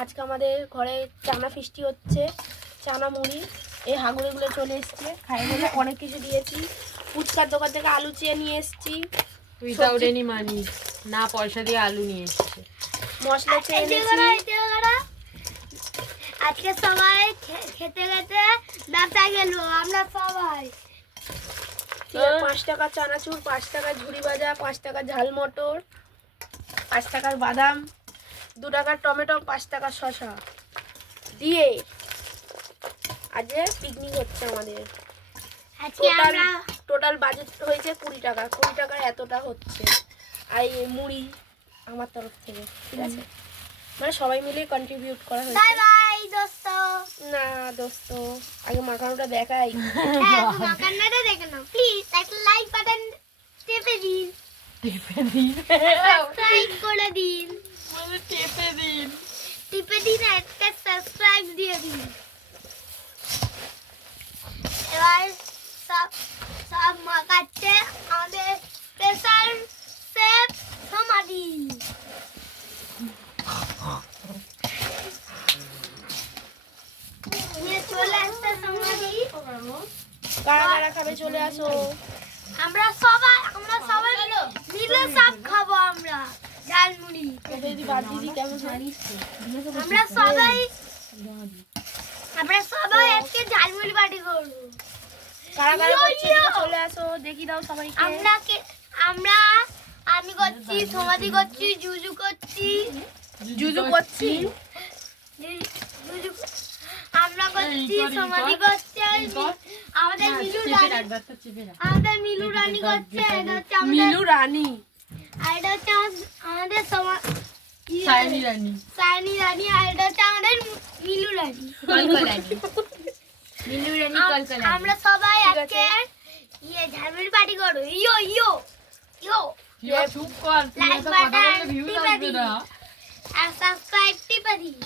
আজকে আমাদের ঘরে চানা ফিস্টি হচ্ছে, চানা মুড়ি। এই হাগুড়িগুলো চলে এসছে, খাই বলে অনেক কিছু দিয়েছি। ফুচকার দোকান থেকে আলু চেয়ে নিয়ে এসছি, উইদাউট এনি মানি, না পয়সা দিয়ে আলু নিয়ে এসেছে। মশলা চেয়ে এনেছি। আজকে সবাই খেতে খেতে ব্যবসায় গেল, আমরা সবাই 5 টাকা চানাচুর, 5 টাকা ঝুড়ি ভাজা, 5 টাকা ঝাল মটর, 5 টাকার বাদাম, 2 টাকার টমেটো, 5 টাকার শসা দিয়ে আজ পিকনিক হচ্ছে আমাদের। আজকে আমরা টোটাল বাজেট হয়েছে 20 টাকা। 20 টাকার এতটা হচ্ছে। আর এই মুড়ি আমার তরফ থেকে, ঠিক আছে, মানে সবাই মিলে কন্ট্রিবিউট করা বাই হয়েছে। বাই দোস্ত। না দোস্ত, আগে মাখানোটা দেখাই। হ্যাঁ, মাখানাটা দেখে নাও প্লিজ। একটা লাইক বাটন টেপে দিন, সাবস্ক্রাইব করে দিন, টিপে দিন, একটা সাবস্ক্রাইব দিয়ে দিন। এবার সব সব মাখাচ্ছে আমাদের স্পেশাল শেফ সমাধি। নিয়ে চলে আসছে সমাধি। কারা কারা খাবে চলে আসো। আমরা সবাই মিলে সব খাবো। আমরা ঝালমুড়ি, যদি বাদ দিদি কেমন জানিস? আমরা সবাই আজকে ঝালমুড়ি পার্টি করবো। কারা কারা করছে চলে আসো, দেখি দাও সবাইকে। আমি করছি, সমাধি করছি, জুজু করছি, জুজু করছি। আমরা করছি, সমাধি করছে, আমাদের মিলু রানী করছে, এটা হচ্ছে মিলু রানী, আর এটা হচ্ছে আমাদের সায়নী রানী, সায়নী রানী, আর এটা হচ্ছে আমাদের মিলু রানী। আমরা সবাই আজকে ঝালমুড়ি পার্টি করবো। ইয়ো ইয়ো ইয়ো, চুপ কর, লাইক বাটন টিপে দিন আর সাবস্ক্রাইব টিপে দিন।